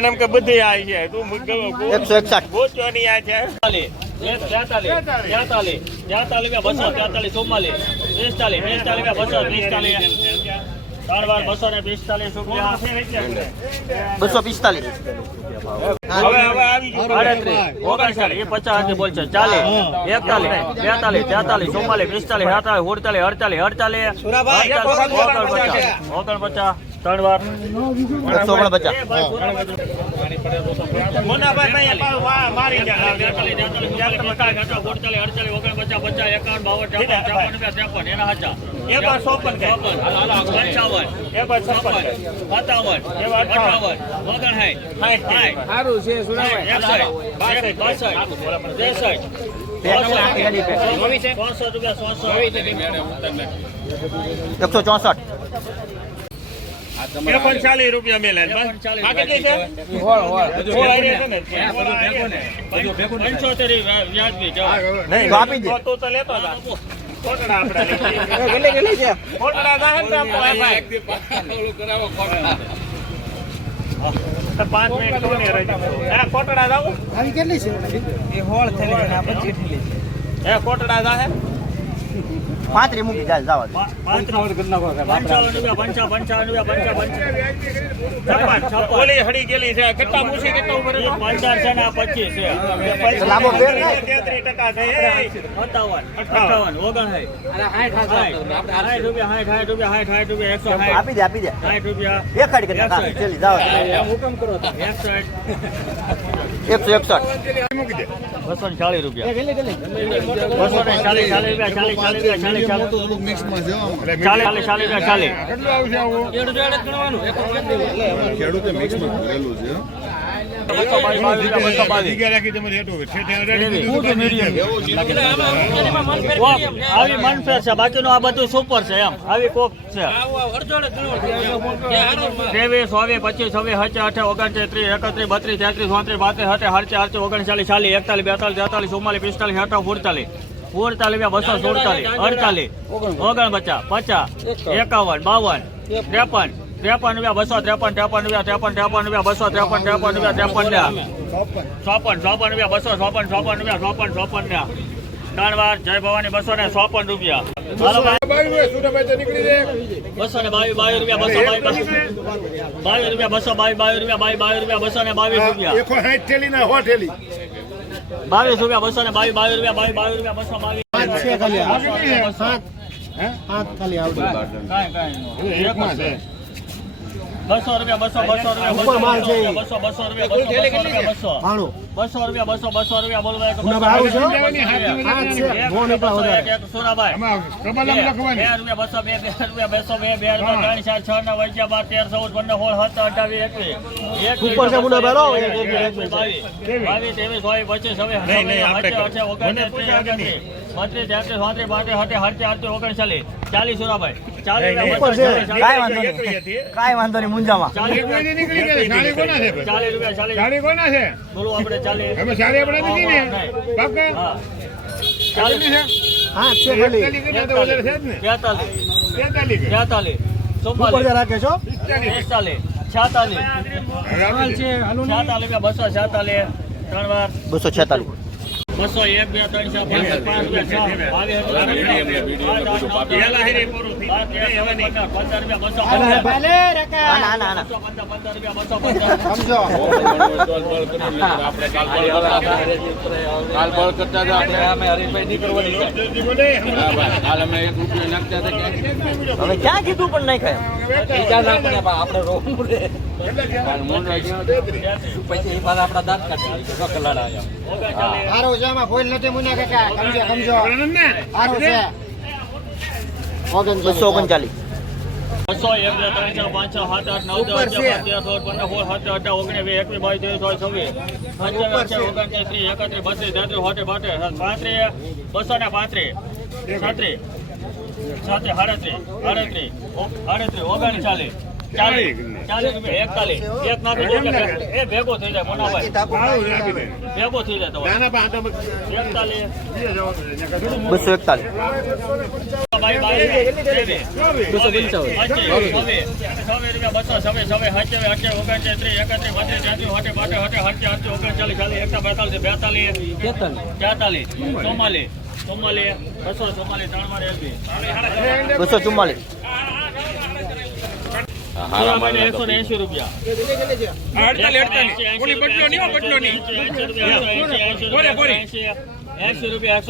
એમ કે બધી આવી છે તું 161 ગોચવાની આ છે 40 રૂપિયા મેલે કોટડા જાહે 35 મૂકી જાય જાવ 55 ઓલી હડી ગયેલી છે કેટલા મૂકી કેટલા ઉપર 15 છે ને 25 છે લાંબો 33% થઈ 57 58 આપી દે 60 રૂપિયા એક ખાડી કરી ચલી જાવ હુકમ કરો 161 મૂકી દે 240 રૂપિયા 240 બાકી નું આ બધું સુપર છે એમ આવી કોક છે 23 24 25 26 28 29 30 31 32 33 34 35 32 39 40 41 42 43 44 45 46 47 48 49 50 51 52 53 ત્રણ વાર જય ભવાની 254 રૂપિયા 222 કાઈ વાંધો નહીં મુંજામાં 40 246 200 1 2 3 4 5 હવે ક્યાં કીધું પણ નહીં ખાય આપણે રોકવું રે પછી એ પાછા આપણા દાંત કાઢી કલાડા હારો છે આમાં ફોઈલ નથી મુન્યા કાકા સમજો હારો છે 239 200 1 2 3 4 5 6 7 8 9 10 11 12 13 14 15 16 17 18 19 20 21 23 24 25 32 33 37 39 40 એક નાખી દો એ ભેગો થઈ જાય મોનાભાઈ ભેગો થઈ જાય તમારે 244 180 રૂપિયા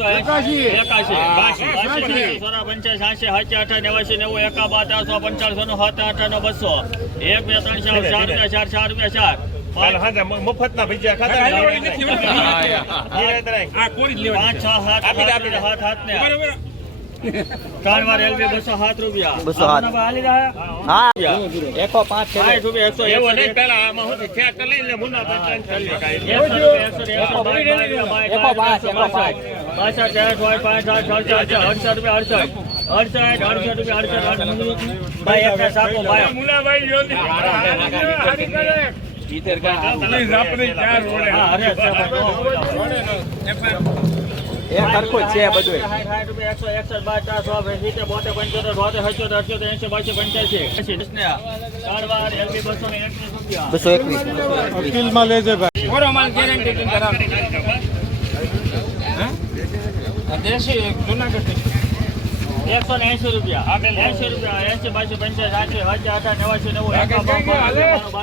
80 રૂપિયા મફત ના ભજીયા ખાતા ત્રણ વાર એલબી 207 રૂપિયા 207 હા 105 રૂપિયા 100 એવો નહીં પેલા આમાં હું થિયેટર લઈને મુન્ના ભાઈ એક સરખો જ છે બધું 221 માં લેજે ભાઈ દેશી જુનાગઢ 180 રૂપિયા 80 રૂપિયા 80 22 85 88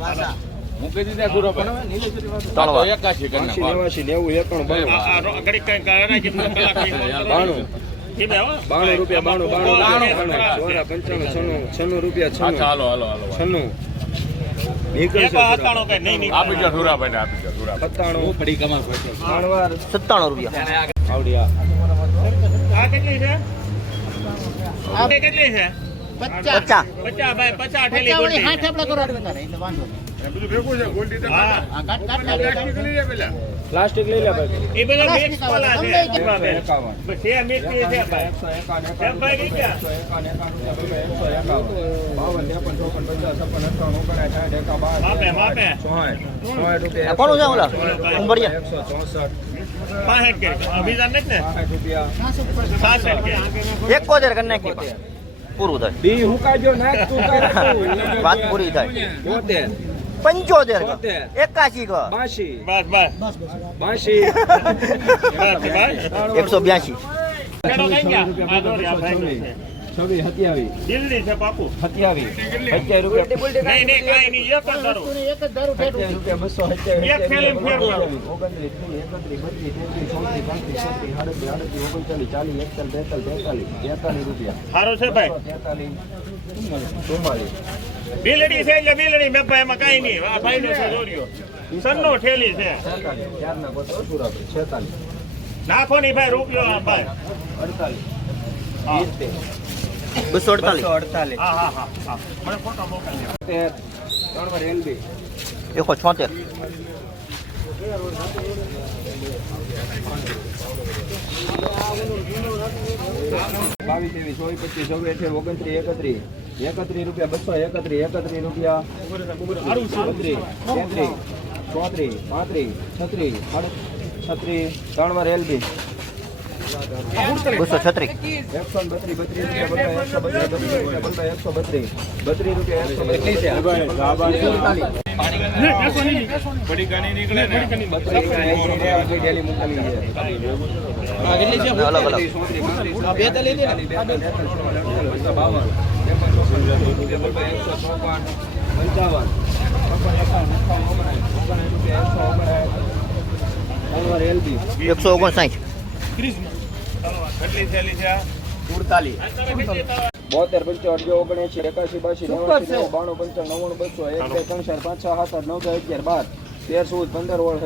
રૂપિયા ધીમે હો 92 રૂપિયા 92 સોરા 95 96 રૂપિયા 96 હાલો હાલો 96 એક હાથાણો કઈ નહીં નીકળે આપી જા ધુરાભાઈ ને આપી જા ધુરાભાઈ 97 પડી કમા કોઈ 97 રૂપિયા આવડી આ આ કેટલી છે આ કેટલી છે 50 50 ભાઈ 50 ઠેલી ગોલ્ડી 60 આપણે કરો એટલે વાંધો નહીં બધું ભેગું છે ગોલ્ડી તો હા આ કાટ નાખી પેલા પ્લાસ્ટિક લઈ લે ભાઈ એ બધા મિક્સ કોલા છે ગમે તે. 51 બસ એ મિક્સ છે ભાઈ એમ ભાઈ કઈ ગયા 51 માપે 60 રૂપિયા કોનું છે ઓલા ઉંબરિયા 164 65 કે બીજા નથી ને 60 રૂપિયા 66 કે 71 કરી નાખી પૂરું થાય દી હુકાજો નાખ તું તારે વાત પૂરી થાય 72 75 81 કો 82 બસ બસ ભાઈ 182 કેડો કઈ ગયા આ દોરી આ ભાઈ છે 27 દિલ્હી છે પાકું 27 રૂપિયા નહીં નહીં કાઈ નહીં એક જ દારૂ એક જ દારૂ ઠેઠું રૂપિયા 227 એક થેલી ફેર મારો 43 રૂપિયા સારો છે ભાઈ 44 બિલડી છે એટલે બિલડી મેં ભાઈ એમાં કાઈ નહીં આ ભાઈ નો છે દોર્યો સન્નો ઠેલી છે 46 નાખો નહીં ભાઈ રૂપિયો આ ભાઈ 48 248 હા હા હા હા મને ફોટો મોકલજો 3 વાર એલબી 176 22 23 24 25 29 31 રૂપિયા 231 રૂપિયા 32 33 34 35 36 3 વાર એલબી 236 132 રૂપિયા બડી ગાની નીકળે ને અલગ અલગ એલબી 159 કેટલી થેલી છે 72 75 79 81 82 93 92 95 200 1 2 3 4 5 6 7 8 9 10 11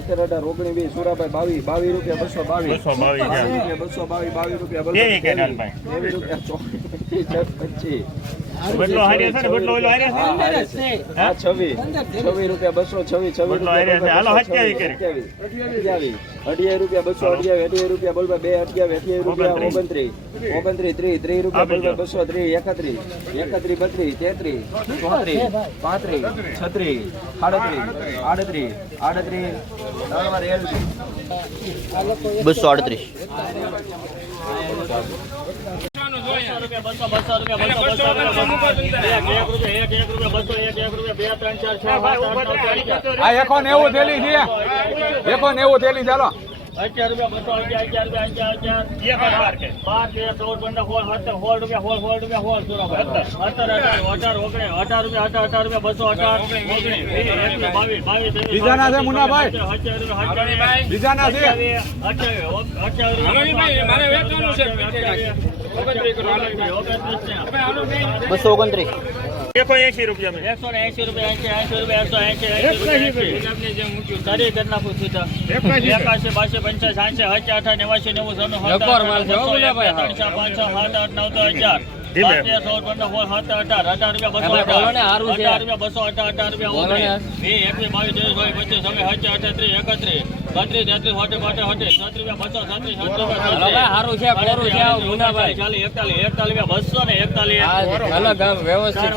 12 13 14 15 17 18 19 20 22 રૂપિયા 222 222 22 કેવી કેનાલ ભાઈ? 23 રૂપિયા 25 બટલો હાર્યા છે ને બટલો ઓલો હાર્યા છે હા 26 રૂપિયા 226 બટલો હાર્યા છે હાલો 27 કરી 28 રૂપિયા 228 રૂપિયા બોલ 2 28 રૂપિયા 29 30 રૂપિયા બોલ 230 31 32 33 34 35 36 37 38 238 આ 190 થેલી છે 190 થેલી ચાલો 11 રૂપિયા 18 બીજાના છે મુન્નાભાઈ બીજાના છે મારે વેચવાનું છે 229 180 રૂપિયા મેં 180 રૂપિયા 180 વ્યવસ્થિત